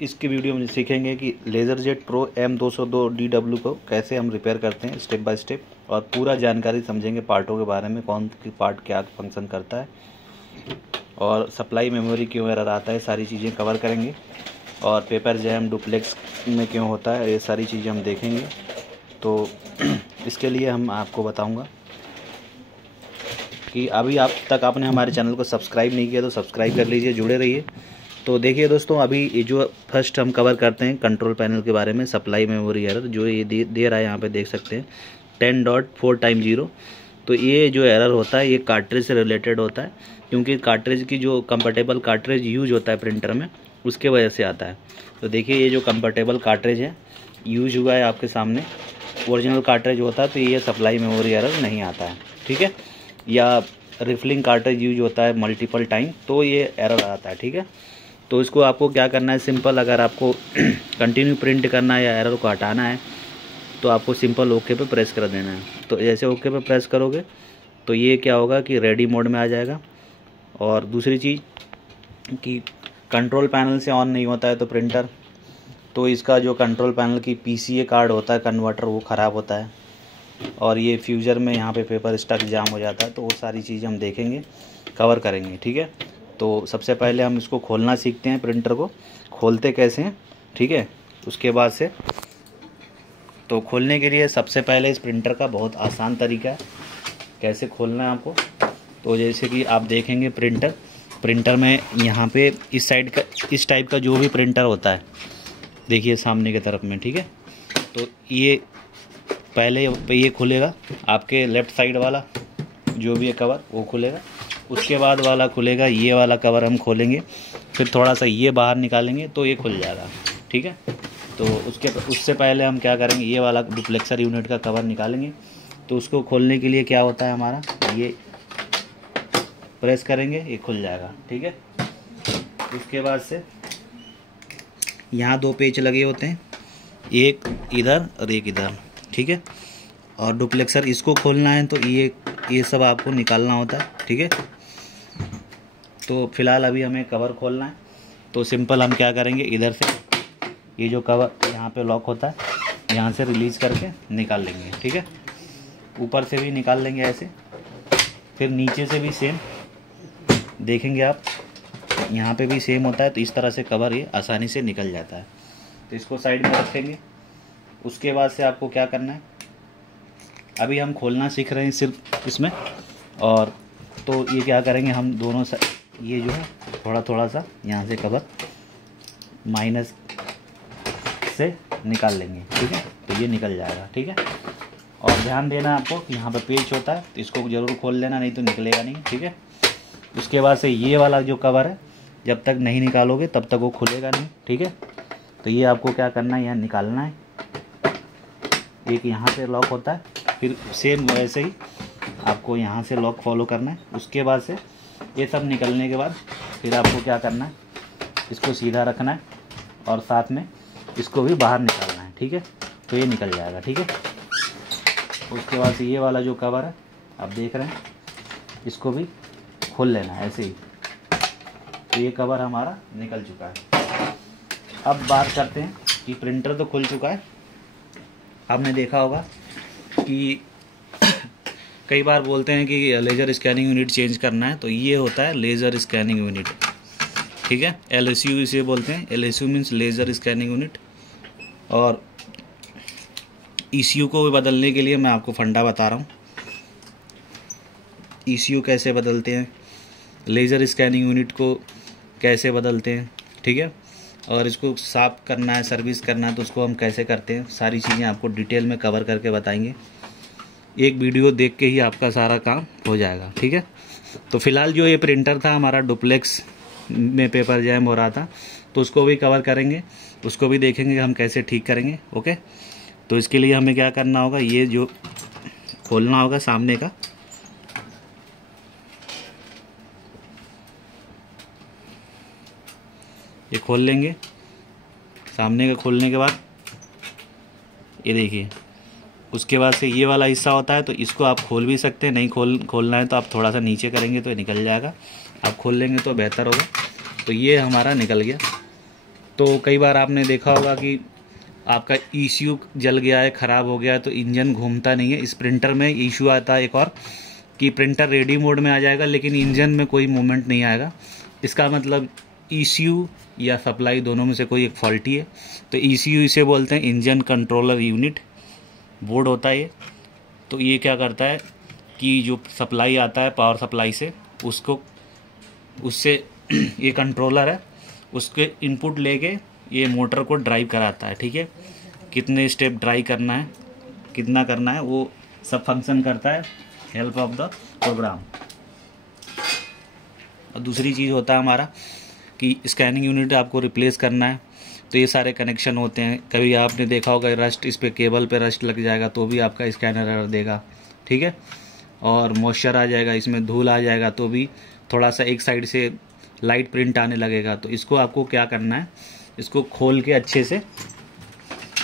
इसकी वीडियो में सीखेंगे कि लेज़रजेट प्रो M202 DW को कैसे हम रिपेयर करते हैं स्टेप बाय स्टेप, और पूरा जानकारी समझेंगे पार्टों के बारे में, कौन सी पार्ट क्या फंक्शन करता है और सप्लाई मेमोरी क्यों एरर आता है, सारी चीज़ें कवर करेंगे। और पेपर जैम डुप्लेक्स में क्यों होता है, ये सारी चीज़ें हम देखेंगे। तो इसके लिए हम आपको बताऊंगा कि अभी आप तक आपने हमारे चैनल को सब्सक्राइब नहीं किया तो सब्सक्राइब कर लीजिए, जुड़े रहिए। तो देखिए दोस्तों, अभी ये जो फर्स्ट हम कवर करते हैं कंट्रोल पैनल के बारे में, सप्लाई मेमोरी एरर जो ये दे रहा है, यहाँ पे देख सकते हैं 10.4x0। तो ये जो एरर होता है ये कार्ट्रिज से रिलेटेड होता है, क्योंकि कार्ट्रिज की जो कंपैटिबल कार्ट्रिज यूज होता है प्रिंटर में, उसके वजह से आता है। तो देखिए ये जो कंपैटिबल कार्ट्रिज है यूज हुआ है आपके सामने, ओरिजिनल कार्ट्रिज होता है तो ये सप्लाई मेमोरी एरर नहीं आता है, ठीक है। या रिफिलिंग कार्ट्रिज यूज होता है मल्टीपल टाइम तो ये एरर आता है, ठीक है। तो इसको आपको क्या करना है, सिंपल, अगर आपको कंटिन्यू प्रिंट करना है या एरर को हटाना है तो आपको सिंपल ओके पे प्रेस कर देना है। तो जैसे ओके पे प्रेस करोगे तो ये क्या होगा कि रेडी मोड में आ जाएगा। और दूसरी चीज़ कि कंट्रोल पैनल से ऑन नहीं होता है तो प्रिंटर, तो इसका जो कंट्रोल पैनल की PCA कार्ड होता है कन्वर्टर, वो ख़राब होता है और ये फ्यूज़र में यहाँ पे पेपर स्टक जाम हो जाता है। तो वो सारी चीज़ें हम देखेंगे, कवर करेंगे, ठीक है। तो सबसे पहले हम इसको खोलना सीखते हैं, प्रिंटर को खोलते कैसे हैं, ठीक है। उसके बाद से तो खोलने के लिए सबसे पहले इस प्रिंटर का बहुत आसान तरीका है कैसे खोलना है आपको। तो जैसे कि आप देखेंगे प्रिंटर में यहाँ पे इस साइड का, इस टाइप का जो भी प्रिंटर होता है, देखिए सामने की तरफ में, ठीक है। तो ये पहले ये खुलेगा, आपके लेफ़्ट साइड वाला जो भी है कवर वो खुलेगा, उसके बाद वाला खुलेगा, ये वाला कवर हम खोलेंगे, फिर थोड़ा सा ये बाहर निकालेंगे तो ये खुल जाएगा, ठीक है। तो उससे पहले हम क्या करेंगे, ये वाला डुप्लेक्सर यूनिट का कवर निकालेंगे। तो उसको खोलने के लिए क्या होता है हमारा, ये प्रेस करेंगे ये खुल जाएगा, ठीक है। उसके बाद से यहाँ 2 पेच लगे होते हैं, एक इधर और एक इधर, ठीक है। और डुप्लेक्सर इसको खोलना है तो ये सब आपको निकालना होता है, ठीक है। तो फिलहाल अभी हमें कवर खोलना है। तो सिंपल हम क्या करेंगे, इधर से ये जो कवर यहाँ पे लॉक होता है, यहाँ से रिलीज़ करके निकाल लेंगे, ठीक है। ऊपर से भी निकाल लेंगे ऐसे, फिर नीचे से भी सेम देखेंगे आप, यहाँ पे भी सेम होता है। तो इस तरह से कवर ये आसानी से निकल जाता है। तो इसको साइड में रखेंगे। उसके बाद से आपको क्या करना है, अभी हम खोलना सीख रहे हैं सिर्फ इसमें, और तो ये क्या करेंगे, हम दोनों ये जो है थोड़ा थोड़ा सा यहाँ से कवर माइनस से निकाल लेंगे, ठीक है। तो ये निकल जाएगा, ठीक है। और ध्यान देना आपको कि यहाँ पर पेच होता है तो इसको ज़रूर खोल लेना, नहीं तो निकलेगा नहीं, ठीक है। उसके बाद से ये वाला जो कवर है जब तक नहीं निकालोगे तब तक वो खुलेगा नहीं, ठीक है। तो ये आपको क्या करना है, यहाँ निकालना है। एक यहाँ से लॉक होता है, फिर सेम वैसे ही आपको यहाँ से लॉक फॉलो करना है। उसके बाद से ये सब निकलने के बाद फिर आपको क्या करना है, इसको सीधा रखना है और साथ में इसको भी बाहर निकालना है, ठीक है। तो ये निकल जाएगा, ठीक है। उसके बाद से ये वाला जो कवर है आप देख रहे हैं, इसको भी खोल लेना है ऐसे ही। तो ये कवर हमारा निकल चुका है। अब बात करते हैं कि प्रिंटर तो खुल चुका है। आपने देखा होगा कि कई बार बोलते हैं कि लेज़र स्कैनिंग यूनिट चेंज करना है, तो ये होता है लेज़र स्कैनिंग यूनिट, ठीक है। LSU इसे बोलते हैं। LSU means laser scanning unit. और ECU को बदलने के लिए मैं आपको फंडा बता रहा हूँ, ECU कैसे बदलते हैं, लेज़र स्कैनिंग यूनिट को कैसे बदलते हैं, ठीक है। और इसको साफ़ करना है, सर्विस करना है तो उसको हम कैसे करते हैं, सारी चीज़ें आपको डिटेल में कवर करके बताएंगे। एक वीडियो देख के ही आपका सारा काम हो जाएगा, ठीक है। तो फिलहाल जो ये प्रिंटर था हमारा डुप्लेक्स में पेपर जैम हो रहा था, तो उसको भी कवर करेंगे, उसको भी देखेंगे हम कैसे ठीक करेंगे, ओके। तो इसके लिए हमें क्या करना होगा, ये जो खोलना होगा सामने का, ये खोल लेंगे। सामने का खोलने के बाद ये देखिए, उसके बाद से ये वाला हिस्सा होता है तो इसको आप खोल भी सकते हैं, नहीं खोलना है तो आप थोड़ा सा नीचे करेंगे तो ये निकल जाएगा। आप खोल लेंगे तो बेहतर होगा। तो ये हमारा निकल गया। तो कई बार आपने देखा होगा कि आपका ECU जल गया है, ख़राब हो गया है, तो इंजन घूमता नहीं है। इस प्रिंटर में इशू आता है एक और कि प्रिंटर रेडी मोड में आ जाएगा लेकिन इंजन में कोई मूवमेंट नहीं आएगा। इसका मतलब ECU या सप्लाई दोनों में से कोई एक फॉल्टी है। तो ECU इसे बोलते हैं इंजन कंट्रोलर यूनिट बोर्ड होता है ये। तो ये क्या करता है कि जो सप्लाई आता है पावर सप्लाई से उससे ये कंट्रोलर है, उसके इनपुट लेके ये मोटर को ड्राइव कराता है। ठीक है, कितने स्टेप ड्राइव करना है, कितना करना है, वो सब फंक्शन करता है हेल्प ऑफ द प्रोग्राम। और दूसरी चीज़ होता है हमारा कि स्कैनिंग यूनिट आपको रिप्लेस करना है, तो ये सारे कनेक्शन होते हैं। कभी आपने देखा होगा रस्ट, इस पे केबल पे रस्ट लग जाएगा तो भी आपका स्कैनर एरर देगा। ठीक है, और मॉइस्चर आ जाएगा, इसमें धूल आ जाएगा तो भी थोड़ा सा एक साइड से लाइट प्रिंट आने लगेगा। तो इसको आपको क्या करना है, इसको खोल के अच्छे से,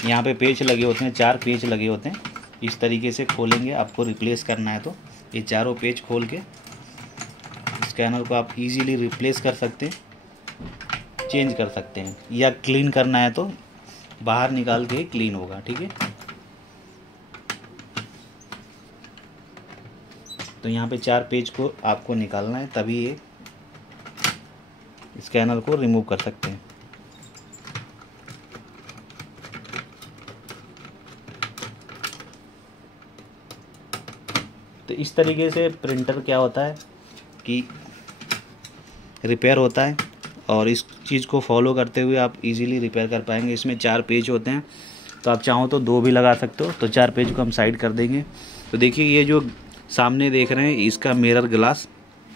यहाँ पे पेच लगे होते हैं, 4 पेच लगे होते हैं, इस तरीके से खोलेंगे। आपको रिप्लेस करना है तो ये चारों पेच खोल के स्कैनर को आप इजीली रिप्लेस कर सकते हैं, चेंज कर सकते हैं, या क्लीन करना है तो बाहर निकाल के ही क्लीन होगा। ठीक है, तो यहाँ पे 4 पेज को आपको निकालना है, तभी ये स्कैनर को रिमूव कर सकते हैं। तो इस तरीके से प्रिंटर क्या होता है कि रिपेयर होता है, और इस चीज़ को फॉलो करते हुए आप इजीली रिपेयर कर पाएंगे। इसमें 4 पेज होते हैं, तो आप चाहो तो 2 भी लगा सकते हो। तो 4 पेज को हम साइड कर देंगे। तो देखिए ये जो सामने देख रहे हैं इसका मिरर ग्लास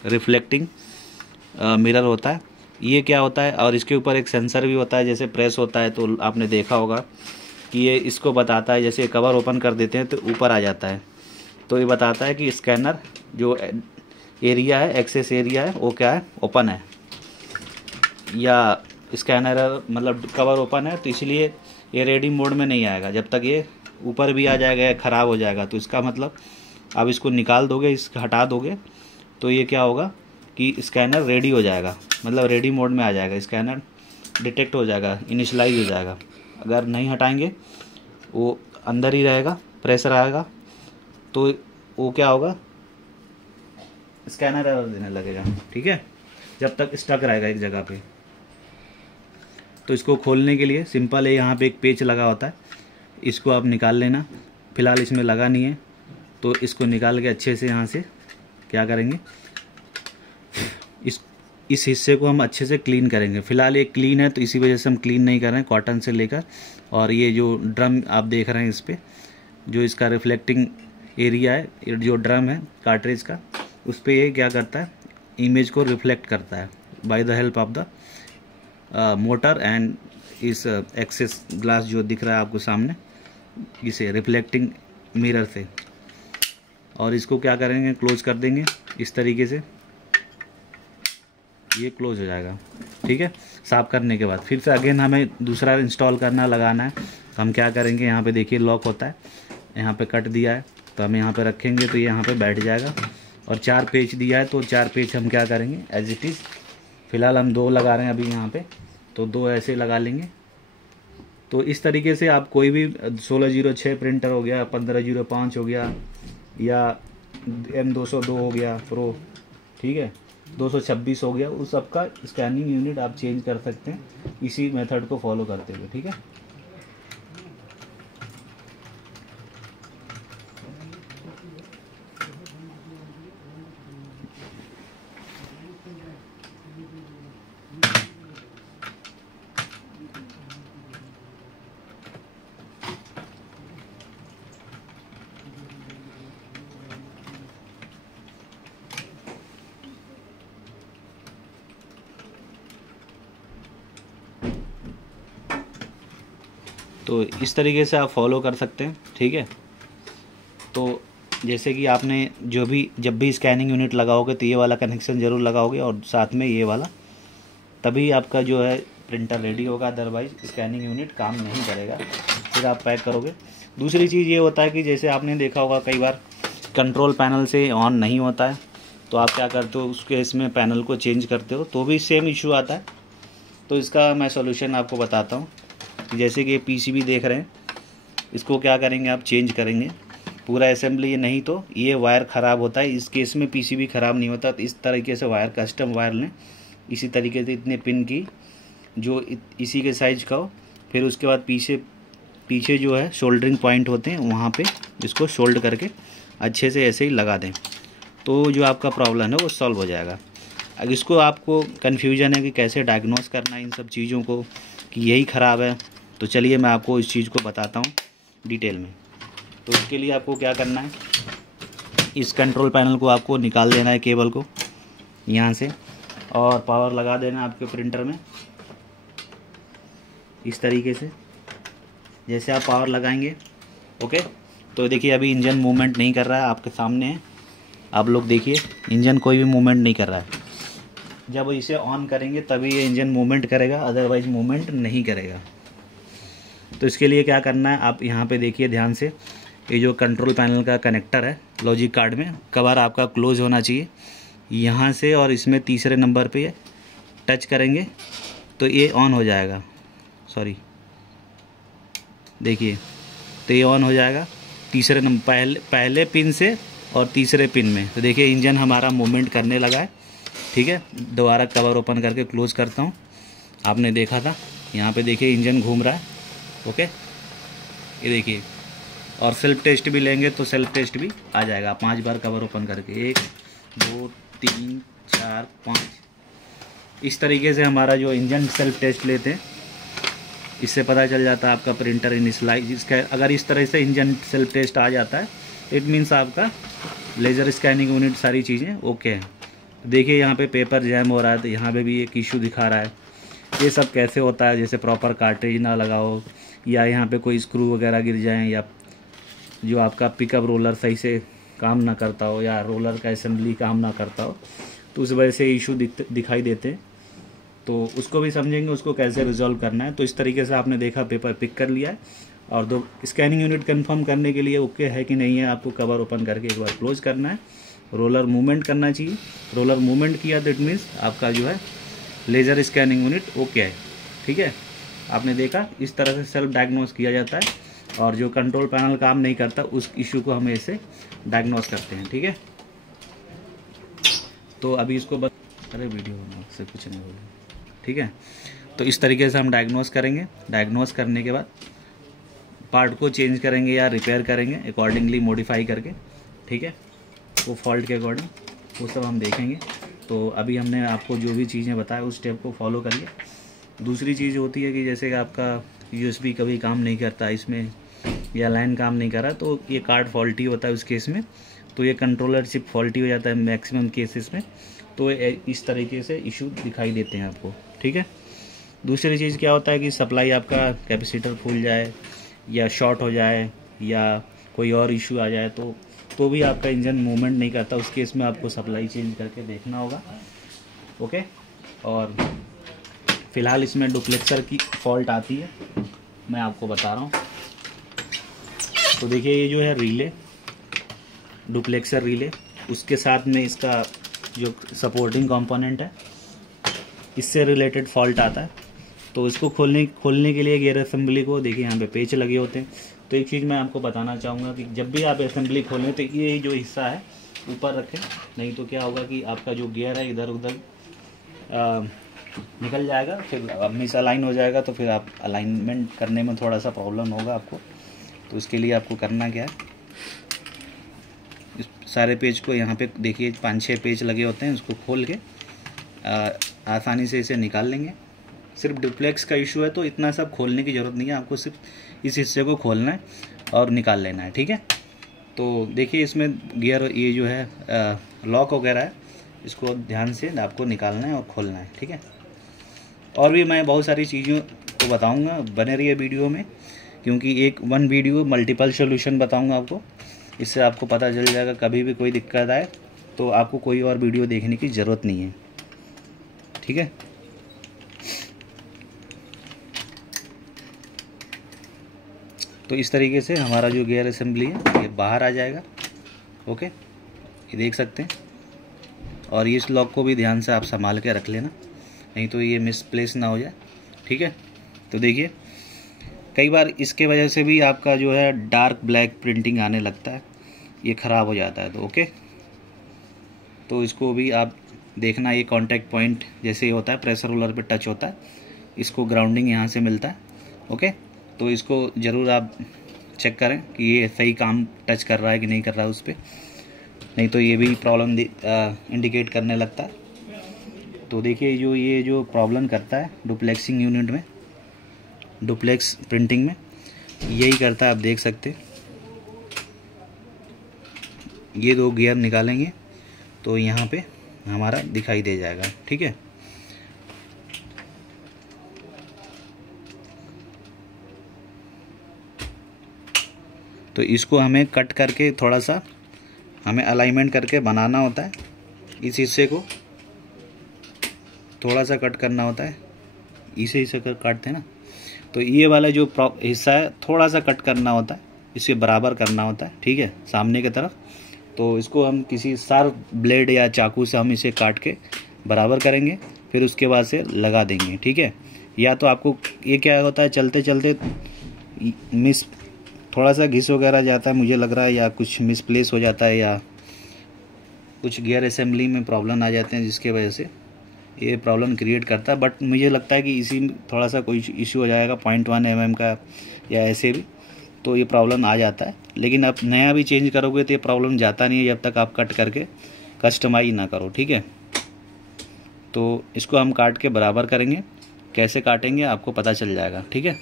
रिफ्लेक्टिंग मिरर होता है। ये क्या होता है, और इसके ऊपर एक सेंसर भी होता है, जैसे प्रेस होता है तो आपने देखा होगा कि ये इसको बताता है, जैसे कवर ओपन कर देते हैं तो ऊपर आ जाता है, तो ये बताता है कि स्कैनर जो एरिया है, एक्सेस एरिया है, वो क्या है, ओपन है, या स्कैनर मतलब कवर ओपन है। तो इसलिए ये रेडी मोड में नहीं आएगा, जब तक ये ऊपर भी आ जाएगा या ख़राब हो जाएगा। तो इसका मतलब आप इसको निकाल दोगे, इसको हटा दोगे, तो ये क्या होगा कि स्कैनर रेडी हो जाएगा, मतलब रेडी मोड में आ जाएगा, स्कैनर डिटेक्ट हो जाएगा, इनिशलाइज हो जाएगा। अगर नहीं हटाएंगे वो अंदर ही रहेगा, प्रेशर आएगा, तो वो क्या होगा, स्कैनर एरर देने लगेगा। ठीक है, जब तक स्टक रहेगा एक जगह पे। तो इसको खोलने के लिए सिंपल है, यहाँ पे एक पेच लगा होता है, इसको आप निकाल लेना। फ़िलहाल इसमें लगा नहीं है, तो इसको निकाल के अच्छे से यहाँ से क्या करेंगे, इस हिस्से को हम अच्छे से क्लीन करेंगे। फ़िलहाल ये क्लीन है तो इसी वजह से हम क्लीन नहीं कर रहे हैं, कॉटन से लेकर। और ये जो ड्रम आप देख रहे हैं, इस पर जो इसका रिफ्लेक्टिंग एरिया है, जो ड्रम है कार्ट्रिज का, उस पर ये क्या करता है, इमेज को रिफ्लेक्ट करता है by the help of the motor and इस एक्सेस ग्लास जो दिख रहा है आपको सामने, इसे रिफ्लेक्टिंग मिरर से। और इसको क्या करेंगे, क्लोज कर देंगे इस तरीके से, ये क्लोज हो जाएगा। ठीक है, साफ़ करने के बाद फिर से अगेन हमें दूसरा इंस्टॉल करना, लगाना है। तो हम क्या करेंगे, यहाँ पे देखिए लॉक होता है, यहाँ पे कट दिया है, तो हम यहाँ पे रखेंगे तो ये यहाँ पे बैठ जाएगा। और 4 पेच दिया है, तो 4 पेच हम क्या करेंगे, एज इट इज़। फ़िलहाल हम 2 लगा रहे हैं अभी यहाँ पे, तो 2 ऐसे लगा लेंगे। तो इस तरीके से आप कोई भी 1606 प्रिंटर हो गया, 1505 हो गया, या M202 हो गया प्रो, ठीक है, 226 हो गया, उस सब का स्कैनिंग यूनिट आप चेंज कर सकते हैं इसी मेथड को फॉलो करते हुए। ठीक है, तो इस तरीके से आप फॉलो कर सकते हैं। ठीक है, तो जैसे कि आपने जब भी स्कैनिंग यूनिट लगाओगे तो ये वाला कनेक्शन ज़रूर लगाओगे, और साथ में ये वाला, तभी आपका जो है प्रिंटर रेडी होगा। अदरवाइज स्कैनिंग यूनिट काम नहीं करेगा, फिर आप पैक करोगे। दूसरी चीज़ ये होता है कि जैसे आपने देखा होगा कई बार कंट्रोल पैनल से ऑन नहीं होता है, तो आप क्या करते हो, उसके इसमें पैनल को चेंज करते हो तो भी सेम इशू आता है। तो इसका मैं सॉल्यूशन आपको बताता हूँ। जैसे कि पीसीबी देख रहे हैं, इसको क्या करेंगे आप चेंज करेंगे पूरा असेंबली, नहीं तो ये वायर ख़राब होता है। इस केस में पीसीबी ख़राब नहीं होता। तो इस तरीके से वायर कस्टम वायर लें, इसी तरीके से इतने पिन की जो इसी के साइज का हो। फिर उसके बाद पीछे जो है शोल्डरिंग पॉइंट होते हैं, वहाँ पे इसको शोल्ड करके अच्छे से ऐसे ही लगा दें, तो जो आपका प्रॉब्लम है वो सॉल्व हो जाएगा। अगर इसको आपको कन्फ्यूजन है कि कैसे डायग्नोस करना है इन सब चीज़ों को कि यही ख़राब है, तो चलिए मैं आपको इस चीज़ को बताता हूँ डिटेल में। तो इसके लिए आपको क्या करना है, इस कंट्रोल पैनल को आपको निकाल देना है केबल को यहाँ से, और पावर लगा देना है आपके प्रिंटर में इस तरीके से। जैसे आप पावर लगाएंगे, ओके, तो देखिए अभी इंजन मूवमेंट नहीं कर रहा है, आपके सामने है, आप लोग देखिए इंजन कोई भी मूवमेंट नहीं कर रहा है। जब इसे ऑन करेंगे तभी ये इंजन मूवमेंट करेगा, अदरवाइज मूवमेंट नहीं करेगा। तो इसके लिए क्या करना है, आप यहाँ पे देखिए ध्यान से, ये जो कंट्रोल पैनल का कनेक्टर है लॉजिक कार्ड में, कवर आपका क्लोज होना चाहिए यहाँ से, और इसमें तीसरे नंबर पे टच करेंगे तो ये ऑन हो जाएगा। सॉरी, देखिए तो ये ऑन हो जाएगा तीसरे नंबर पहले पिन से और तीसरे पिन में। तो देखिए इंजन हमारा मूवमेंट करने लगा है। ठीक है, दोबारा कवर ओपन करके क्लोज करता हूँ। आपने देखा था यहाँ पे देखिए इंजन घूम रहा है, ओके, ये देखिए। और सेल्फ टेस्ट भी लेंगे तो सेल्फ टेस्ट भी आ जाएगा। 5 बार कवर ओपन करके, 1 2 3 4 5, इस तरीके से हमारा जो इंजन सेल्फ टेस्ट लेते हैं, इससे पता चल जाता है आपका प्रिंटर इनिशियलाइज। इसका अगर इस तरह से इंजन सेल्फ टेस्ट आ जाता है, इट मीन्स आपका लेज़र स्कैनिंग यूनिट सारी चीज़ें ओके हैं। देखिए यहाँ पे पेपर जैम हो रहा है, तो यहाँ पे भी एक इशू दिखा रहा है। ये सब कैसे होता है, जैसे प्रॉपर कार्ट्रिज ना लगाओ, या यहाँ पे कोई स्क्रू वगैरह गिर जाएँ, या जो आपका पिकअप रोलर सही से काम ना करता हो, या रोलर का असेंबली काम ना करता हो, तो उस वजह से इशू दिखाई देते हैं। तो उसको भी समझेंगे, उसको कैसे रिजॉल्व करना है। तो इस तरीके से आपने देखा, पेपर पिक कर लिया है, और दो स्कैनिंग यूनिट कंफर्म करने के लिए ओके है कि नहीं है, आपको कवर ओपन करके एक बार क्लोज करना है। रोलर मूवमेंट करना चाहिए, रोलर मूवमेंट किया तो इट मीन्स आपका जो है लेज़र स्कैनिंग यूनिट ओके है। ठीक है, आपने देखा इस तरह से सेल्फ डायग्नोस किया जाता है, और जो कंट्रोल पैनल काम नहीं करता उस इशू को हम ऐसे डायग्नोस करते हैं। ठीक है, तो अभी इसको अरे वीडियो से कुछ नहीं बोले। ठीक है, तो इस तरीके से हम डायग्नोस करेंगे। डायग्नोस करने के बाद पार्ट को चेंज करेंगे या रिपेयर करेंगे अकॉर्डिंगली, मॉडिफाई करके। ठीक है, वो फॉल्ट के अकॉर्डिंग वो सब हम देखेंगे। तो अभी हमने आपको जो भी चीज़ें बताया उस स्टेप को फॉलो करिए। दूसरी चीज़ होती है कि जैसे कि आपका USB कभी काम नहीं करता इसमें, या लाइन काम नहीं कर रहा, तो ये कार्ड फॉल्टी होता है उस केस में। तो ये कंट्रोलर चिप फॉल्टी हो जाता है मैक्सिमम केसेस में। तो इस तरीके से इशू दिखाई देते हैं आपको। ठीक है, दूसरी चीज़ क्या होता है कि सप्लाई आपका कैपेसिटर फूल जाए, या शॉर्ट हो जाए, या कोई और इशू आ जाए, तो भी आपका इंजन मूवमेंट नहीं करता। उस केस में आपको सप्लाई चेंज करके देखना होगा। ओके, और फ़िलहाल इसमें डुप्लेक्सर की फॉल्ट आती है, मैं आपको बता रहा हूँ। तो देखिए ये जो है रिले, डुप्लेक्सर रिले, उसके साथ में इसका जो सपोर्टिंग कंपोनेंट है, इससे रिलेटेड फॉल्ट आता है। तो इसको खोलने के लिए गियर असेंबली को देखिए यहाँ पे पेच लगे होते हैं। तो एक चीज़ मैं आपको बताना चाहूँगा कि जब भी आप असेंबली खोलें तो ये जो हिस्सा है ऊपर रखें, नहीं तो क्या होगा कि आपका जो गियर है इधर उधर निकल जाएगा, फिर मिस अलाइन हो जाएगा, तो फिर आप अलाइनमेंट करने में थोड़ा सा प्रॉब्लम होगा आपको। तो इसके लिए आपको करना क्या है, इस सारे पेज को यहाँ पे देखिए 5-6 पेज लगे होते हैं, उसको खोल के आसानी से इसे निकाल लेंगे। सिर्फ डुप्लेक्स का इशू है तो इतना सब खोलने की ज़रूरत नहीं है, आपको सिर्फ इस हिस्से को खोलना है और निकाल लेना है। ठीक है, तो देखिए इसमें गियर ये जो है लॉक वगैरह है, इसको ध्यान से आपको निकालना है और खोलना है। ठीक है, और भी मैं बहुत सारी चीज़ों को बताऊंगा, बने रहिए वीडियो में, क्योंकि वन वीडियो मल्टीपल सोल्यूशन बताऊंगा आपको। इससे आपको पता चल जाएगा, कभी भी कोई दिक्कत आए तो आपको कोई और वीडियो देखने की ज़रूरत नहीं है। ठीक है, तो इस तरीके से हमारा जो गियर असेंबली है ये बाहर आ जाएगा। ओके, ये देख सकते हैं, और इस लॉक को भी ध्यान से आप संभाल के रख लेना। नहीं तो ये मिसप्लेस ना हो जाए। ठीक है, तो देखिए कई बार इसके वजह से भी आपका जो है डार्क ब्लैक प्रिंटिंग आने लगता है, ये ख़राब हो जाता है। तो ओके, तो इसको भी आप देखना, ये कांटेक्ट पॉइंट जैसे होता है प्रेशर रोलर पे टच होता है, इसको ग्राउंडिंग यहाँ से मिलता है। ओके, तो इसको ज़रूर आप चेक करें कि ये सही काम टच कर रहा है कि नहीं कर रहा है उस पर, नहीं तो ये भी प्रॉब्लम इंडिकेट करने लगता है। तो देखिए ये जो प्रॉब्लम करता है डुप्लेक्सिंग यूनिट में, डुप्लेक्स प्रिंटिंग में यही करता है। आप देख सकते हैं ये 2 गियर निकालेंगे तो यहाँ पे हमारा दिखाई दे जाएगा। ठीक है, तो इसको हमें कट करके थोड़ा सा हमें अलाइनमेंट करके बनाना होता है। इस हिस्से को थोड़ा सा कट करना होता है, इसे हिस्से कर काटते हैं ना, तो ये वाला जो हिस्सा है थोड़ा सा कट करना होता है, इसे बराबर करना होता है। ठीक है, सामने की तरफ। तो इसको हम किसी शार्प ब्लेड या चाकू से हम इसे काट के बराबर करेंगे, फिर उसके बाद से लगा देंगे। ठीक है, या तो आपको ये क्या होता है चलते चलते थोड़ा सा घिस वगैरह जाता है मुझे लग रहा है, या कुछ मिसप्लेस हो जाता है, या कुछ गियर असेंबली में प्रॉब्लम आ जाते हैं जिसके वजह से ये प्रॉब्लम क्रिएट करता है। बट मुझे लगता है कि इसी में थोड़ा सा कोई इशू हो जाएगा 0.1 mm का, या ऐसे भी तो ये प्रॉब्लम आ जाता है। लेकिन आप नया भी चेंज करोगे तो ये प्रॉब्लम जाता नहीं है जब तक आप कट करके कस्टमाइज ना करो। ठीक है, तो इसको हम काट के बराबर करेंगे, कैसे काटेंगे आपको पता चल जाएगा। ठीक है,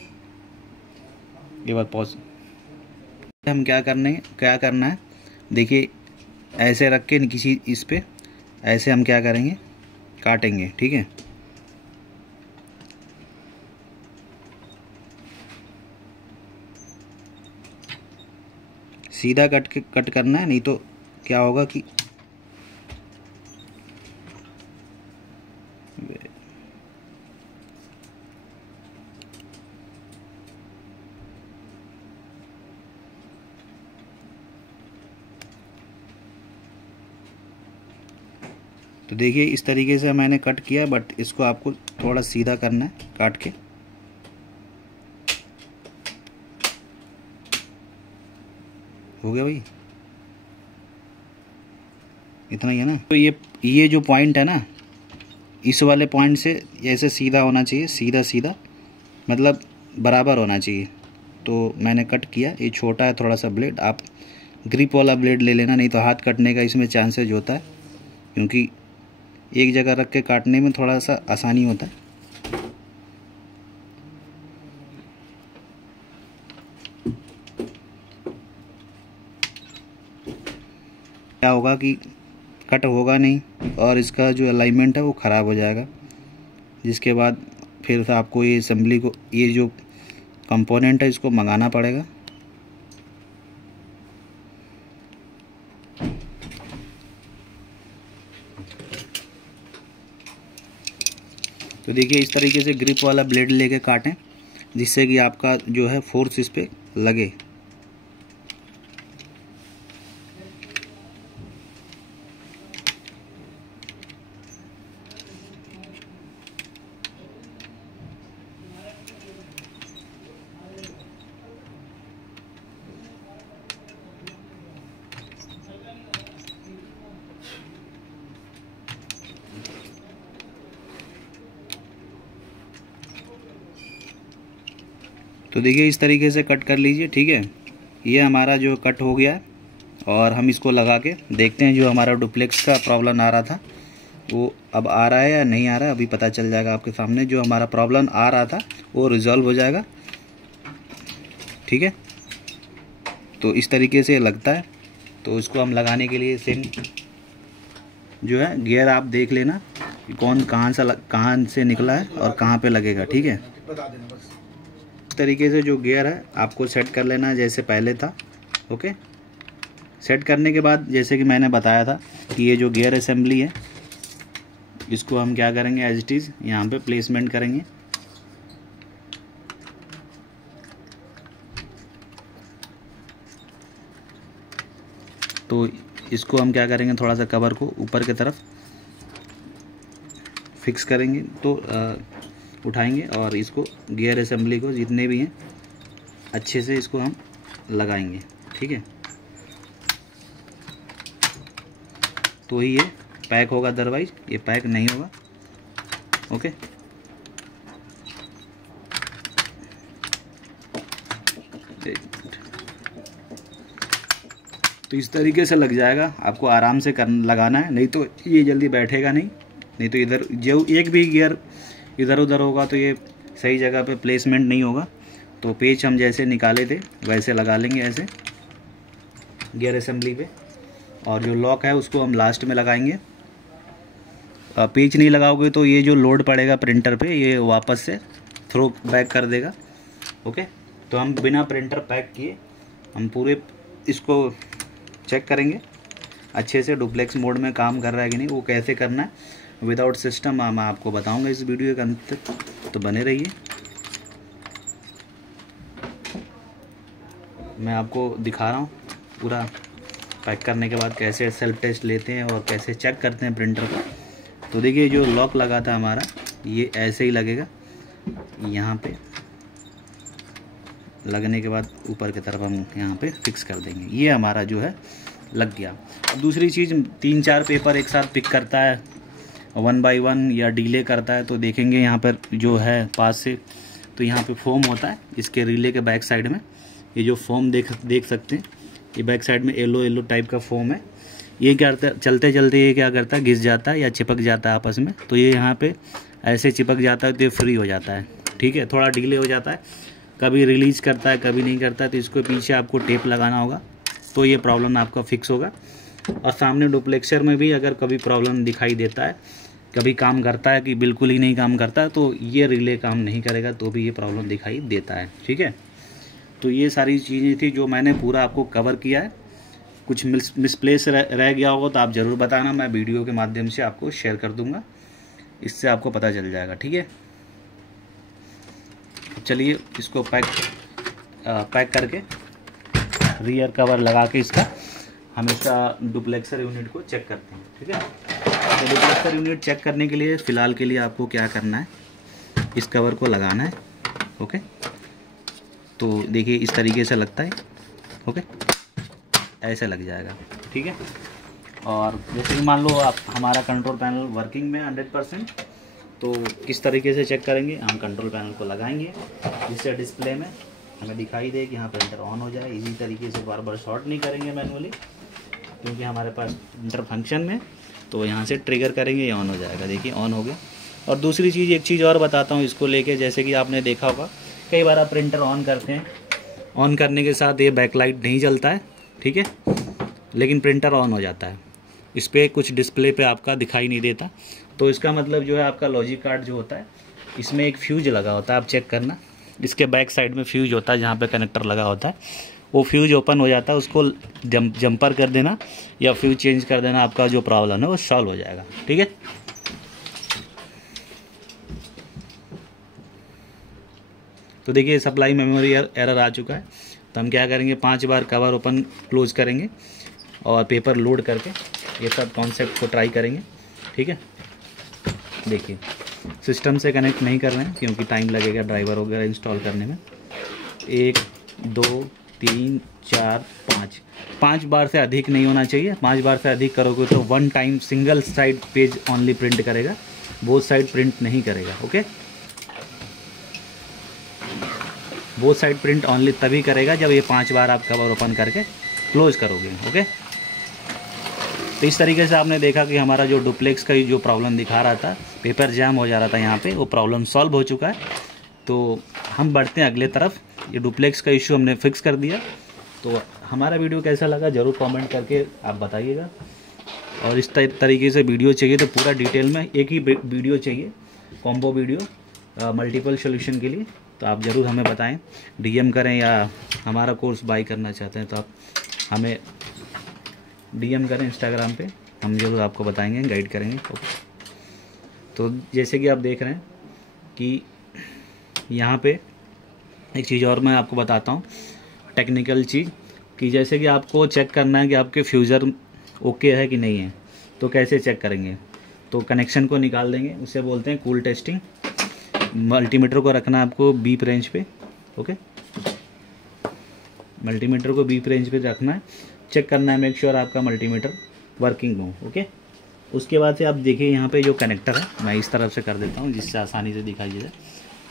ये बात पॉज हम क्या करना है देखिए, ऐसे रख के किसी इस पे ऐसे हम क्या करेंगे काटेंगे। ठीक है, सीधा कट करना है, नहीं तो क्या होगा कि तो देखिए इस तरीके से मैंने कट किया, बट इसको आपको थोड़ा सीधा करना है काट के। हो गया भाई, इतना ही है ना। तो ये जो पॉइंट है ना, इस वाले पॉइंट से ऐसे सीधा होना चाहिए, सीधा सीधा मतलब बराबर होना चाहिए। तो मैंने कट किया, ये छोटा है थोड़ा सा ब्लेड, आप ग्रिप वाला ब्लेड ले लेना, नहीं तो हाथ कटने का इसमें चांसेज होता है, क्योंकि एक जगह रख के काटने में थोड़ा सा आसानी होता है। क्या होगा कि कट होगा नहीं और इसका जो अलाइनमेंट है वो ख़राब हो जाएगा, जिसके बाद फिर आपको ये असेंबली को, ये जो कंपोनेंट है इसको मंगाना पड़ेगा। तो देखिए इस तरीके से ग्रिप वाला ब्लेड लेके काटें, जिससे कि आपका जो है फोर्स इस पे लगे। तो देखिए इस तरीके से कट कर लीजिए। ठीक है, ये हमारा जो कट हो गया है, और हम इसको लगा के देखते हैं जो हमारा डुप्लेक्स का प्रॉब्लम आ रहा था वो अब आ रहा है या नहीं आ रहा है, अभी पता चल जाएगा आपके सामने। जो हमारा प्रॉब्लम आ रहा था वो रिजॉल्व हो जाएगा। ठीक है, तो इस तरीके से लगता है। तो इसको हम लगाने के लिए सेम जो है गियर आप देख लेना कि कौन कहाँ से निकला है और कहाँ पे लगेगा। ठीक है, बता देना बस। इस तरीके से जो गियर है आपको सेट कर लेना है जैसे पहले था। ओके, सेट करने के बाद जैसे कि मैंने बताया था कि ये जो गियर असेंबली है इसको हम क्या करेंगे, एज इट इज़ यहाँ पे प्लेसमेंट करेंगे। तो इसको हम क्या करेंगे, थोड़ा सा कवर को ऊपर की तरफ फिक्स करेंगे तो उठाएंगे और इसको गियर असेंबली को जितने भी हैं अच्छे से इसको हम लगाएंगे, ठीक है। तो ही ये पैक होगा, अदरवाइज ये पैक नहीं होगा। ओके, तो इस तरीके से लग जाएगा। आपको आराम से लगाना है, नहीं तो ये जल्दी बैठेगा नहीं तो इधर जो एक भी गियर इधर उधर होगा तो ये सही जगह पे प्लेसमेंट नहीं होगा। तो पेच हम जैसे निकाले थे वैसे लगा लेंगे ऐसे गियर असेंबली पे, और जो लॉक है उसको हम लास्ट में लगाएंगे। पेच नहीं लगाओगे तो ये जो लोड पड़ेगा प्रिंटर पे ये वापस से थ्रो बैक कर देगा। ओके, तो हम बिना प्रिंटर पैक किए हम पूरे इसको चेक करेंगे अच्छे से डुप्लेक्स मोड में काम कर रहा है कि नहीं। वो कैसे करना है विदाउट सिस्टम मैं आपको बताऊंगा इस वीडियो के अंत तक, तो बने रहिए। मैं आपको दिखा रहा हूँ पूरा पैक करने के बाद कैसे सेल्फ टेस्ट लेते हैं और कैसे चेक करते हैं प्रिंटर को। तो देखिए जो लॉक लगा था हमारा ये ऐसे ही लगेगा, यहाँ पे लगने के बाद ऊपर की तरफ हम यहाँ पे फिक्स कर देंगे। ये हमारा जो है लग गया। अब दूसरी चीज़ 3-4 पेपर एक साथ पिक करता है 1 बाय 1 या डिले करता है, तो देखेंगे यहाँ पर जो है पास से, तो यहाँ पे फोम होता है इसके रिले के बैक साइड में। ये जो फोम देख सकते हैं, ये बैक साइड में येलो टाइप का फोम है। ये क्या करता है, चलते चलते ये क्या करता है, घिस जाता है या चिपक जाता है आपस में। तो ये यहाँ पे ऐसे चिपक जाता है तो ये फ्री हो जाता है, ठीक है। थोड़ा डिले हो जाता है, कभी रिलीज़ करता है कभी नहीं करता है, तो इसको पीछे आपको टेप लगाना होगा तो ये प्रॉब्लम आपका फिक्स होगा। और सामने डुप्लेक्सर में भी अगर कभी प्रॉब्लम दिखाई देता है, कभी काम करता है कि बिल्कुल ही नहीं काम करता, तो ये रिले काम नहीं करेगा तो भी ये प्रॉब्लम दिखाई देता है, ठीक है। तो ये सारी चीज़ें थी जो मैंने पूरा आपको कवर किया है। कुछ मिसप्लेस रह गया होगा तो आप ज़रूर बताना, मैं वीडियो के माध्यम से आपको शेयर कर दूंगा, इससे आपको पता चल जाएगा, ठीक है। चलिए इसको पैक करके रियर कवर लगा के इसका हम इसका डुप्लेक्सर यूनिट को चेक करते हैं, ठीक है। तो डुप्लेक्सर यूनिट चेक करने के लिए फ़िलहाल के लिए आपको क्या करना है, इस कवर को लगाना है। ओके, तो देखिए इस तरीके से लगता है। ओके, ऐसे लग जाएगा, ठीक है। और जैसे कि मान लो आप हमारा कंट्रोल पैनल वर्किंग में 100%, तो किस तरीके से चेक करेंगे, हम कंट्रोल पैनल को लगाएंगे जिससे डिस्प्ले में हमें दिखाई दे कि हाँ प्रिंटर ऑन हो जाए। इसी तरीके से बार बार शॉर्ट नहीं करेंगे मैनुअली, क्योंकि हमारे पास प्रिंटर फंक्शन में, तो यहाँ से ट्रिगर करेंगे ये ऑन हो जाएगा। देखिए ऑन हो गया। और दूसरी चीज़, एक चीज़ और बताता हूँ इसको लेके, जैसे कि आपने देखा होगा कई बार आप प्रिंटर ऑन करते हैं, ऑन करने के साथ ये बैकलाइट नहीं जलता है, ठीक है, लेकिन प्रिंटर ऑन हो जाता है। इस पर कुछ डिस्प्ले पे आपका दिखाई नहीं देता, तो इसका मतलब जो है आपका लॉजिक कार्ड जो होता है इसमें एक फ्यूज लगा होता है, आप चेक करना, इसके बैक साइड में फ्यूज होता है जहाँ पे कनेक्टर लगा होता है, वो फ्यूज ओपन हो जाता है, उसको जंपर कर देना या फ्यूज चेंज कर देना, आपका जो प्रॉब्लम है वो सॉल्व हो जाएगा, ठीक है। तो देखिए सप्लाई मेमोरी एरर आ चुका है, तो हम क्या करेंगे 5 बार कवर ओपन क्लोज करेंगे और पेपर लोड करके ये सब कॉन्सेप्ट को ट्राई करेंगे, ठीक है। देखिए सिस्टम से कनेक्ट नहीं कर रहे हैं क्योंकि टाइम लगेगा ड्राइवर वगैरह इंस्टॉल करने में। 1 2 3 4 5 बार से अधिक नहीं होना चाहिए। 5 बार से अधिक करोगे तो 1 time single side page only print करेगा, बोथ साइड प्रिंट नहीं करेगा। Okay, both side print only तभी करेगा जब ये 5 बार आप कवर ओपन करके क्लोज करोगे। ओके, तो इस तरीके से आपने देखा कि हमारा जो डुप्लेक्स का जो प्रॉब्लम दिखा रहा था, पेपर जैम हो जा रहा था यहाँ पे, वो प्रॉब्लम सॉल्व हो चुका है। तो हम बढ़ते हैं अगले तरफ। ये डुप्लेक्स का इशू हमने फिक्स कर दिया। तो हमारा वीडियो कैसा लगा ज़रूर कमेंट करके आप बताइएगा। और इस तरीके से वीडियो चाहिए तो पूरा डिटेल में एक ही वीडियो चाहिए, कॉम्बो वीडियो मल्टीपल सोल्यूशन के लिए, तो आप ज़रूर हमें बताएं। डीएम करें या हमारा कोर्स बाय करना चाहते हैं तो आप हमें डीएम करें इंस्टाग्राम पे, हम ज़रूर आपको बताएंगे, गाइड करेंगे। तो जैसे कि आप देख रहे हैं कि यहाँ पे एक चीज़ और मैं आपको बताता हूँ, टेक्निकल चीज़, कि जैसे कि आपको चेक करना है कि आपके फ्यूज़र ओके है कि नहीं है, तो कैसे चेक करेंगे। तो कनेक्शन को निकाल देंगे, उसे बोलते हैं कूल टेस्टिंग। मल्टीमीटर को रखना है आपको बीप रेंज पे। ओके, मल्टीमीटर को बीप रेंज पे रखना है, चेक करना है, मेक श्योर आपका मल्टीमीटर वर्किंग हो। ओके, उसके बाद से आप देखिए यहाँ पे जो कनेक्टर है, मैं इस तरफ से कर देता हूँ जिससे आसानी से दिखाई दे जाए।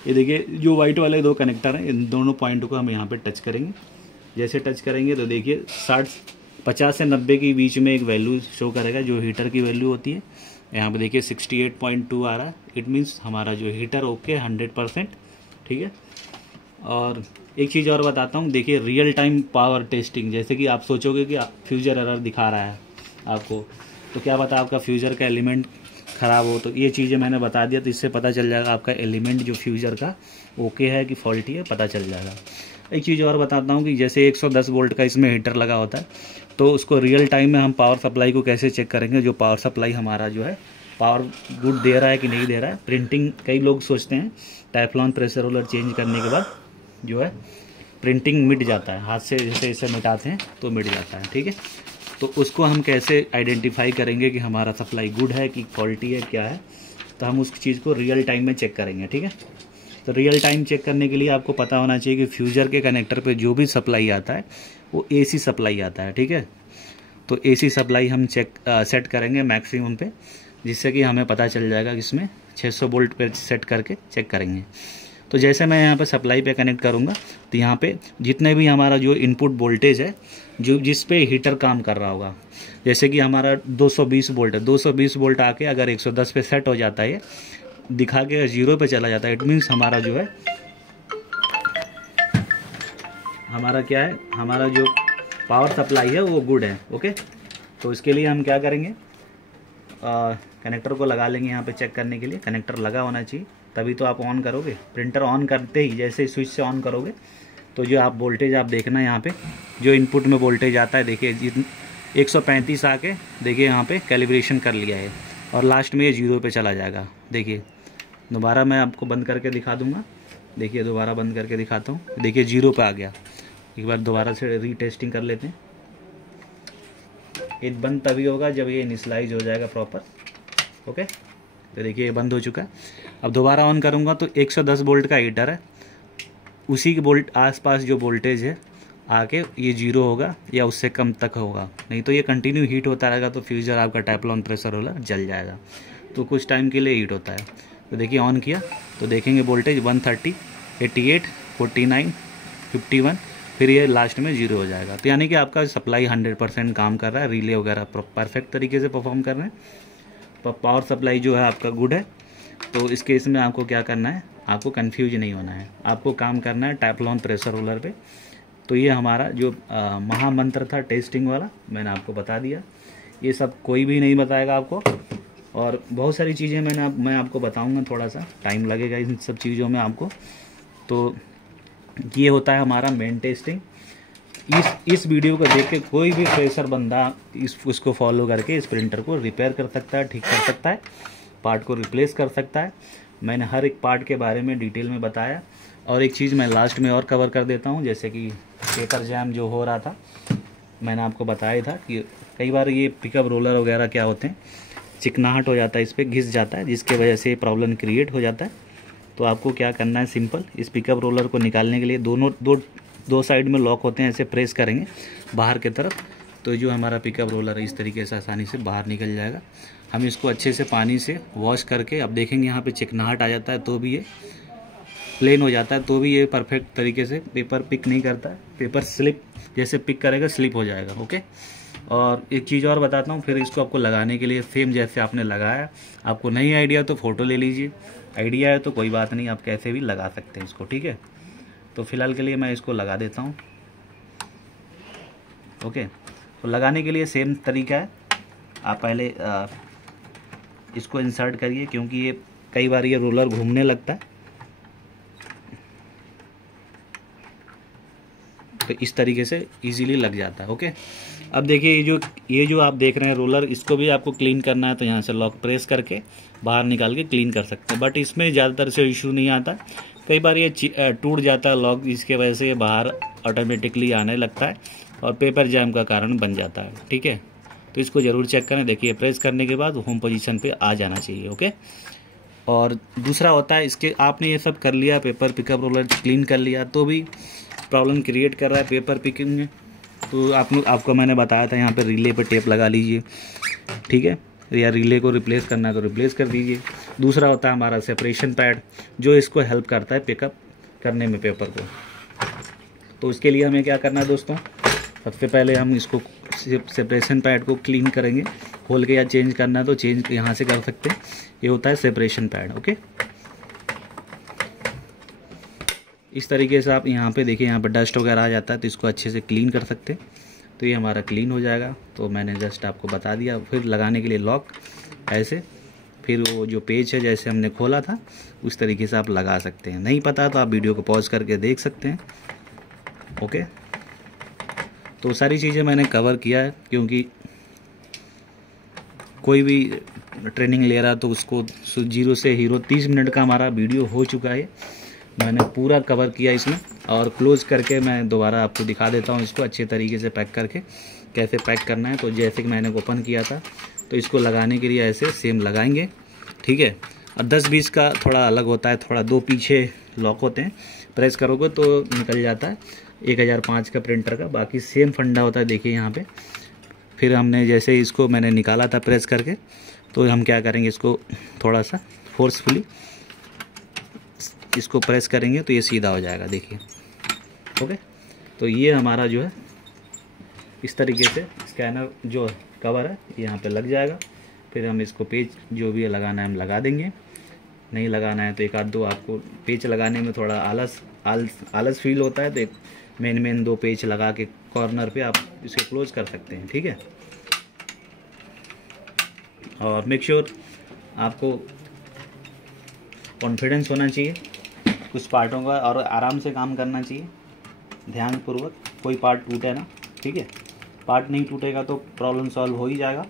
ये देखिए जो वाइट वाले 2 कनेक्टर हैं, इन दोनों पॉइंट को हम यहाँ पे टच करेंगे। जैसे टच करेंगे तो देखिए 50 से 90 के बीच में एक वैल्यू शो करेगा जो हीटर की वैल्यू होती है। यहाँ पे देखिए 68.2 आ रहा है। इट मीन्स हमारा जो हीटर ओके 100%। ठीक है, और एक चीज़ और बताता हूँ, देखिए रियल टाइम पावर टेस्टिंग, जैसे कि आप सोचोगे कि फ्यूजर एरर दिखा रहा है आपको, तो क्या पता आपका फ्यूजर का एलिमेंट ख़राब हो। तो ये चीज़ें मैंने बता दिया, तो इससे पता चल जाएगा आपका एलिमेंट जो फ्यूजर का ओके है कि फॉल्टी है, पता चल जाएगा। एक चीज़ और बताता हूँ कि जैसे 110 वोल्ट का इसमें हीटर लगा होता है, तो उसको रियल टाइम में हम पावर सप्लाई को कैसे चेक करेंगे, जो पावर सप्लाई हमारा जो है पावर गुड दे रहा है कि नहीं दे रहा है। प्रिंटिंग, कई लोग सोचते हैं टेफ्लॉन प्रेशर रोलर चेंज करने के बाद जो है प्रिंटिंग मिट जाता है, हाथ से जैसे इसे मिटाते हैं तो मिट जाता है। ठीक है, तो उसको हम कैसे आइडेंटिफाई करेंगे कि हमारा सप्लाई गुड है कि क्वालिटी है, क्या है, तो हम उस चीज़ को रियल टाइम में चेक करेंगे। ठीक है, तो रियल टाइम चेक करने के लिए आपको पता होना चाहिए कि फ्यूजर के कनेक्टर पे जो भी सप्लाई आता है वो एसी सप्लाई आता है। ठीक है, तो एसी सप्लाई हम सेट करेंगे मैक्सिमम पे, जिससे कि हमें पता चल जाएगा कि इसमें 600 वोल्ट पे सेट करके चेक करेंगे। तो जैसे मैं यहाँ पे सप्लाई पे कनेक्ट करूँगा तो यहाँ पे जितने भी हमारा जो इनपुट वोल्टेज है, जो जिस पे हीटर काम कर रहा होगा, जैसे कि हमारा 220 वोल्ट है, 220 वोल्ट आके अगर 110 पे सेट हो जाता है, दिखा के 0 पे चला जाता है, इट मीन्स हमारा जो है, हमारा क्या है, हमारा जो पावर सप्लाई है वो गुड है। ओके, तो इसके लिए हम क्या करेंगे, कनेक्टर को लगा लेंगे यहाँ पे चेक करने के लिए। कनेक्टर लगा होना चाहिए, तभी तो आप ऑन करोगे। प्रिंटर ऑन करते ही जैसे स्विच से ऑन करोगे तो जो आप वोल्टेज आप देखना यहाँ पे जो इनपुट में वोल्टेज आता है, देखिए 135 आके देखिए यहाँ पे कैलिब्रेशन कर लिया है, और लास्ट में ये 0 पे चला जाएगा। देखिए दोबारा मैं आपको बंद करके दिखा दूँगा, देखिए दोबारा बंद करके दिखाता हूँ, देखिए 0 पे आ गया। एक बार दोबारा से रीटेस्टिंग कर लेते हैं। ये बंद तभी होगा जब ये इनिशियलाइज हो जाएगा प्रॉपर। ओके, तो देखिए ये बंद हो चुका है। अब दोबारा ऑन करूँगा तो 110 वोल्ट का हीटर है, उसी के वोल्ट आसपास जो वोल्टेज है आके ये 0 होगा या उससे कम तक होगा, नहीं तो ये कंटिन्यू हीट होता रहेगा, तो फ्यूजर आपका टेफ्लॉन प्रेशर रोलर जल जाएगा। तो कुछ टाइम के लिए हीट होता है। तो देखिए ऑन किया तो देखेंगे वोल्टेज 130, 88, 49, 51, फिर ये लास्ट में 0 हो जाएगा। तो यानी कि आपका सप्लाई 100% काम कर रहा है, रिले वगैरह परफेक्ट तरीके से परफॉर्म कर रहे हैं, पावर सप्लाई जो है आपका गुड है। तो इस केस में आपको क्या करना है, आपको कंफ्यूज नहीं होना है, आपको काम करना है टेफ्लॉन प्रेशर रोलर पे। तो ये हमारा जो महामंत्र था टेस्टिंग वाला, मैंने आपको बता दिया। ये सब कोई भी नहीं बताएगा आपको, और बहुत सारी चीज़ें मैं आपको बताऊंगा, थोड़ा सा टाइम लगेगा इन सब चीज़ों में आपको। तो ये होता है हमारा मेन टेस्टिंग। इस वीडियो को देख के कोई भी फ्रेशर बंदा उसको फॉलो करके इस प्रिंटर को रिपेयर कर सकता है, ठीक कर सकता है, पार्ट को रिप्लेस कर सकता है। मैंने हर एक पार्ट के बारे में डिटेल में बताया। और एक चीज़ मैं लास्ट में और कवर कर देता हूँ, जैसे कि पेपर जैम जो हो रहा था, मैंने आपको बताया था कि कई बार ये पिकअप रोलर वगैरह क्या होते हैं, चिकनाहट हो जाता है, इस पर घिस जाता है, जिसके वजह से प्रॉब्लम क्रिएट हो जाता है। तो आपको क्या करना है, सिंपल, इस पिकअप रोलर को निकालने के लिए दो साइड में लॉक होते हैं, ऐसे प्रेस करेंगे बाहर की तरफ, तो जो हमारा पिकअप रोलर है इस तरीके से आसानी से बाहर निकल जाएगा। हम इसको अच्छे से पानी से वॉश करके, अब देखेंगे यहाँ पे चिकनाहट आ जाता है तो भी ये प्लेन हो जाता है, तो भी ये परफेक्ट तरीके से पेपर पिक नहीं करता है। पेपर स्लिप जैसे पिक करेगा स्लिप हो जाएगा। ओके, और एक चीज़ और बताता हूँ, फिर इसको आपको लगाने के लिए सेम जैसे आपने लगाया, आपको नहीं आइडिया तो फ़ोटो ले लीजिए, आइडिया है तो कोई बात नहीं, आप कैसे भी लगा सकते हैं इसको। ठीक है, तो फिलहाल के लिए मैं इसको लगा देता हूँ। ओके, तो लगाने के लिए सेम तरीका है, आप पहले इसको इंसर्ट करिए, क्योंकि ये कई बार ये रोलर घूमने लगता है, तो इस तरीके से इजीली लग जाता है। ओके, अब देखिए ये जो आप देख रहे हैं रोलर, इसको भी आपको क्लीन करना है, तो यहाँ से लॉक प्रेस करके बाहर निकाल के क्लीन कर सकते हैं। बट इसमें ज़्यादातर से इशू नहीं आता, कई बार ये टूट जाता है लॉक, जिसके वजह से ये बाहर ऑटोमेटिकली आने लगता है और पेपर जैम का कारण बन जाता है। ठीक है, तो इसको ज़रूर चेक करें। देखिए प्रेस करने के बाद होम पोजीशन पे आ जाना चाहिए। ओके। और दूसरा होता है इसके, आपने ये सब कर लिया, पेपर पिकअप रोलर क्लीन कर लिया, तो भी प्रॉब्लम क्रिएट कर रहा है पेपर पिकिंग में, तो आपको मैंने बताया था यहाँ पे रिले पे टेप लगा लीजिए, ठीक है, या रिले को रिप्लेस करना है तो रिप्लेस कर दीजिए। दूसरा होता है हमारा सेपरेशन पैड, जो इसको हेल्प करता है पिकअप करने में पेपर को। तो उसके लिए हमें क्या करना है दोस्तों, सबसे पहले हम इसको सेपरेशन पैड को क्लीन करेंगे, खोल के या चेंज करना है तो चेंज यहाँ से कर सकते हैं। ये होता है सेपरेशन पैड। ओके, इस तरीके से आप यहाँ पे देखिए, यहाँ पे डस्ट वगैरह आ जाता है तो इसको अच्छे से क्लीन कर सकते हैं। तो ये हमारा क्लीन हो जाएगा। तो मैंने जस्ट आपको बता दिया। फिर लगाने के लिए लॉक ऐसे, फिर वो जो पेज है जैसे हमने खोला था उस तरीके से आप लगा सकते हैं। नहीं पता तो आप वीडियो को पॉज करके देख सकते हैं। ओके, तो सारी चीज़ें मैंने कवर किया है, क्योंकि कोई भी ट्रेनिंग ले रहा तो उसको 0 से हीरो 30 मिनट का हमारा वीडियो हो चुका है, मैंने पूरा कवर किया इसमें। और क्लोज करके मैं दोबारा आपको दिखा देता हूँ इसको अच्छे तरीके से पैक करके, कैसे पैक करना है। तो जैसे कि मैंने ओपन किया था तो इसको लगाने के लिए ऐसे सेम लगाएंगे, ठीक है। और 10-20 का थोड़ा अलग होता है, थोड़ा 2 पीछे लॉक होते हैं, प्रेस करोगे तो निकल जाता है 1005 का प्रिंटर का। बाकी सेम फंडा होता है, देखिए यहाँ पे। फिर हमने जैसे इसको मैंने निकाला था प्रेस करके, तो हम क्या करेंगे, इसको थोड़ा सा फोर्सफुली इसको प्रेस करेंगे तो ये सीधा हो जाएगा, देखिए। ओके, तो ये हमारा जो है इस तरीके से स्कैनर जो कवर है यहाँ पे लग जाएगा। फिर हम इसको पेज जो भी लगाना है हम लगा देंगे, नहीं लगाना है तो एक आध दो, आपको पेज लगाने में थोड़ा आलस फील होता है तो एक मेन 2 पेज लगा के कॉर्नर पे आप इसे क्लोज कर सकते हैं, ठीक है। और मेक श्योर आपको कॉन्फिडेंस होना चाहिए कुछ पार्टों का, और आराम से काम करना चाहिए ध्यानपूर्वक, कोई पार्ट टूटे ना, ठीक है। पार्ट नहीं टूटेगा तो प्रॉब्लम सॉल्व हो ही जाएगा,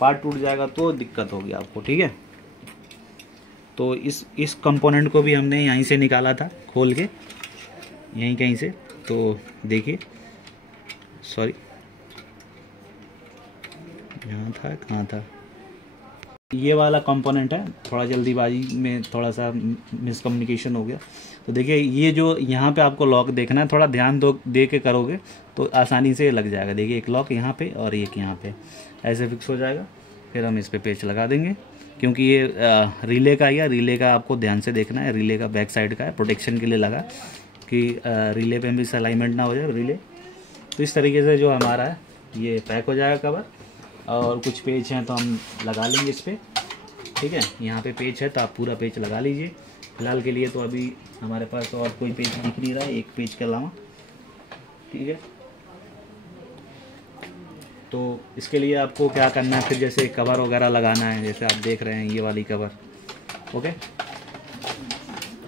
पार्ट टूट जाएगा तो दिक्कत होगी आपको, ठीक है। तो इस कंपोनेंट को भी हमने यहीं से निकाला था खोल के, यहीं कहीं से। तो देखिए, सॉरी यहाँ था, कहाँ था, ये वाला कंपोनेंट है, थोड़ा जल्दीबाजी में थोड़ा सा मिसकम्युनिकेशन हो गया। तो देखिए, ये जो यहाँ पे आपको लॉक देखना है, थोड़ा ध्यान दे के करोगे तो आसानी से लग जाएगा। देखिए, एक लॉक यहाँ पे और एक यहाँ पे ऐसे फिक्स हो जाएगा। फिर हम इस पे पेच लगा देंगे, क्योंकि ये रिले का, या रिले का आपको ध्यान से देखना है, रिले का बैक साइड का है, प्रोटेक्शन के लिए लगा कि रिले पे भी अलाइनमेंट ना हो जाए रिले। तो इस तरीके से जो हमारा है ये पैक हो जाएगा कवर। और कुछ पेज हैं तो हम लगा लेंगे इस पर, ठीक है। यहाँ पे पेज है तो आप पूरा पेज लगा लीजिए। फिलहाल के लिए तो अभी हमारे पास और कोई पेज दिख नहीं रहा है एक पेज के अलावा, ठीक है। तो इसके लिए आपको क्या करना है, फिर जैसे कवर वगैरह लगाना है, जैसे आप देख रहे हैं ये वाली कवर, ओके।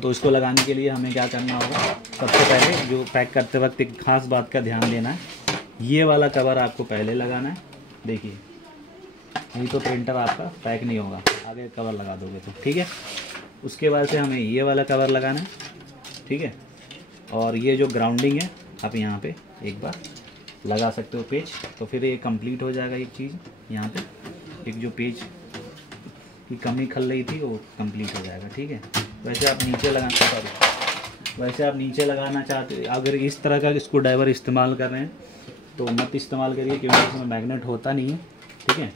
तो इसको लगाने के लिए हमें क्या करना होगा, सबसे पहले जो पैक करते वक्त एक खास बात का ध्यान देना है, ये वाला कवर आपको पहले लगाना है। देखिए, नहीं तो प्रिंटर आपका पैक नहीं होगा, आगे कवर लगा दोगे तो, ठीक है। उसके बाद से हमें ये वाला कवर लगाना है, ठीक है। और ये जो ग्राउंडिंग है आप यहाँ पे एक बार लगा सकते हो पेज, तो फिर ये कंप्लीट हो जाएगा एक चीज़। यहाँ पे एक जो पेज की कमी खल रही थी वो कंप्लीट हो जाएगा, ठीक है। वैसे आप नीचे लगाना चाहते, अगर इस तरह का स्क्रू ड्राइवर इस्तेमाल कर रहे हैं तो मत इस्तेमाल करिए, क्योंकि इसमें मैग्नेट होता नहीं है, ठीक है।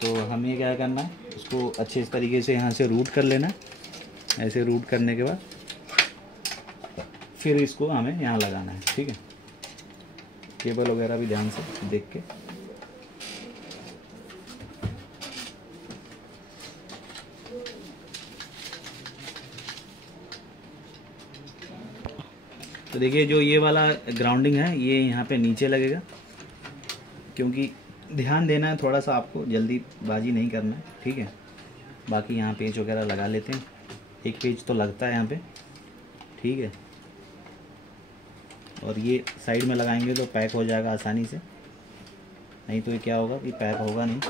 तो हमें क्या करना है, इसको अच्छे तरीके से यहाँ से रूट कर लेना है। ऐसे रूट करने के बाद फिर इसको हमें यहाँ लगाना है, ठीक है। केबल वगैरह भी ध्यान से देख के। तो देखिए, जो ये वाला ग्राउंडिंग है ये यहाँ पे नीचे लगेगा, क्योंकि ध्यान देना है थोड़ा सा, आपको जल्दीबाजी नहीं करना है, ठीक है। बाकी यहाँ पेज वगैरह लगा लेते हैं, एक पेज तो लगता है यहाँ पे, ठीक है। और ये साइड में लगाएंगे तो पैक हो जाएगा आसानी से, नहीं तो ये क्या होगा कि पैक होगा नहीं।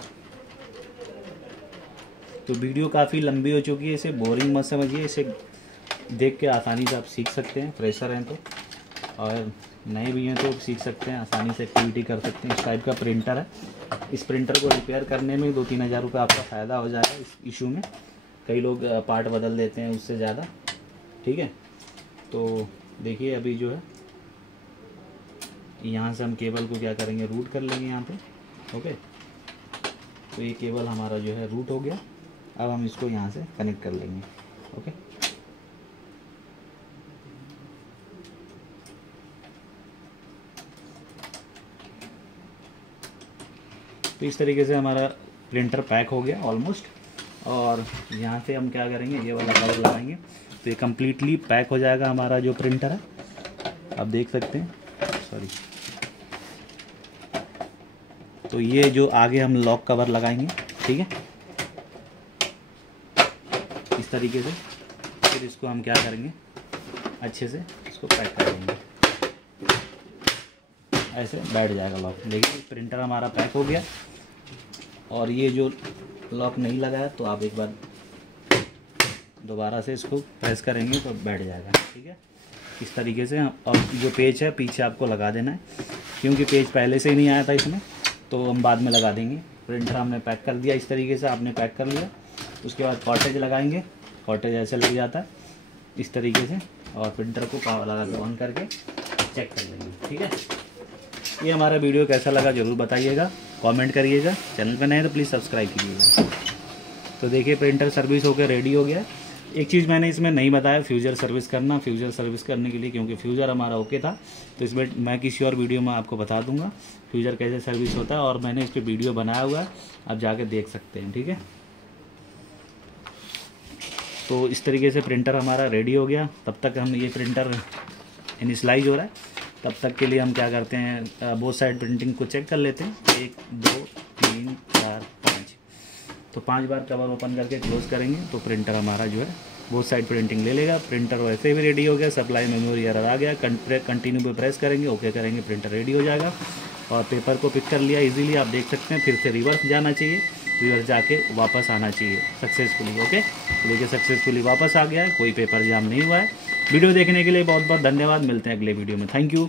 तो वीडियो काफ़ी लंबी हो चुकी है, इसे बोरिंग मत समझिए, इसे देख के आसानी से आप सीख सकते हैं, फ्रेशर हैं तो। और नए भी हैं तो सीख सकते हैं, आसानी से एक्टिविटी कर सकते हैं। इस टाइप का प्रिंटर है। इस प्रिंटर को रिपेयर करने में 2-3 हज़ार रुपये आपका फ़ायदा हो जाएगा इस इशू में। कई लोग पार्ट बदल देते हैं उससे ज़्यादा, ठीक है। तो देखिए अभी जो है यहाँ से हम केबल को क्या करेंगे, रूट कर लेंगे यहाँ पे, ओके। तो ये केबल हमारा जो है रूट हो गया। अब हम इसको यहाँ से कनेक्ट कर लेंगे, ओके। तो इस तरीके से हमारा प्रिंटर पैक हो गया ऑलमोस्ट। और यहाँ से हम क्या करेंगे, ये वाला कवर लगाएंगे तो ये कम्प्लीटली पैक हो जाएगा हमारा जो प्रिंटर है। आप देख सकते हैं, सॉरी। तो ये जो आगे हम लॉक कवर लगाएंगे, ठीक है, इस तरीके से। फिर इसको हम क्या करेंगे, अच्छे से इसको पैक कर देंगे, ऐसे बैठ जाएगा लॉक। देखिए प्रिंटर हमारा पैक हो गया। और ये जो लॉक नहीं लगा है तो आप एक बार दोबारा से इसको प्रेस करेंगे तो बैठ जाएगा, ठीक है, इस तरीके से। और जो पेच है पीछे आपको लगा देना है, क्योंकि पेच पहले से ही नहीं आया था इसमें, तो हम बाद में लगा देंगे। प्रिंटर हमने पैक कर दिया इस तरीके से, आपने पैक कर लिया। उसके बाद कॉटेज लगाएंगे, कॉटेज ऐसे लग जाता है इस तरीके से। और प्रिंटर को पावर लगा के ऑन करके चेक कर लेंगे, ठीक है। ये हमारा वीडियो कैसा लगा ज़रूर बताइएगा, कमेंट करिएगा। चैनल पर नए हैं तो प्लीज़ सब्सक्राइब कीजिएगा। तो देखिए प्रिंटर सर्विस होकर रेडी हो गया। एक चीज़ मैंने इसमें नहीं बताया, फ्यूज़र सर्विस करना। फ्यूज़र सर्विस करने के लिए, क्योंकि फ्यूज़र हमारा ओके था, तो इसमें मैं किसी और वीडियो में आपको बता दूंगा फ्यूज़र कैसे सर्विस होता है। और मैंने इस पर वीडियो बनाया हुआ है, आप जाके देख सकते हैं, ठीक है। तो इस तरीके से प्रिंटर हमारा रेडी हो गया। तब तक हम ये प्रिंटर इनिशलाइज हो रहा है, तब तक के लिए हम क्या करते हैं, बोथ साइड प्रिंटिंग को चेक कर लेते हैं। 1 2 3 4 5, तो 5 बार कवर ओपन करके क्लोज करेंगे तो प्रिंटर हमारा जो है बोथ साइड प्रिंटिंग ले लेगा। प्रिंटर वैसे भी रेडी हो गया। सप्लाई मेमोरी एरर आ गया, कंटिन्यू पे प्रेस करेंगे, ओके करेंगे, प्रिंटर रेडी हो जाएगा। और पेपर को पिक कर लिया इजीली, आप देख सकते हैं। फिर से रिवर्स जाना चाहिए, रिवर्स जाके वापस आना चाहिए सक्सेसफुली, ओके। तो देखिए सक्सेसफुली वापस आ गया है, कोई पेपर जाम नहीं हुआ है। वीडियो देखने के लिए बहुत बहुत धन्यवाद। मिलते हैं अगले वीडियो में। Thank you.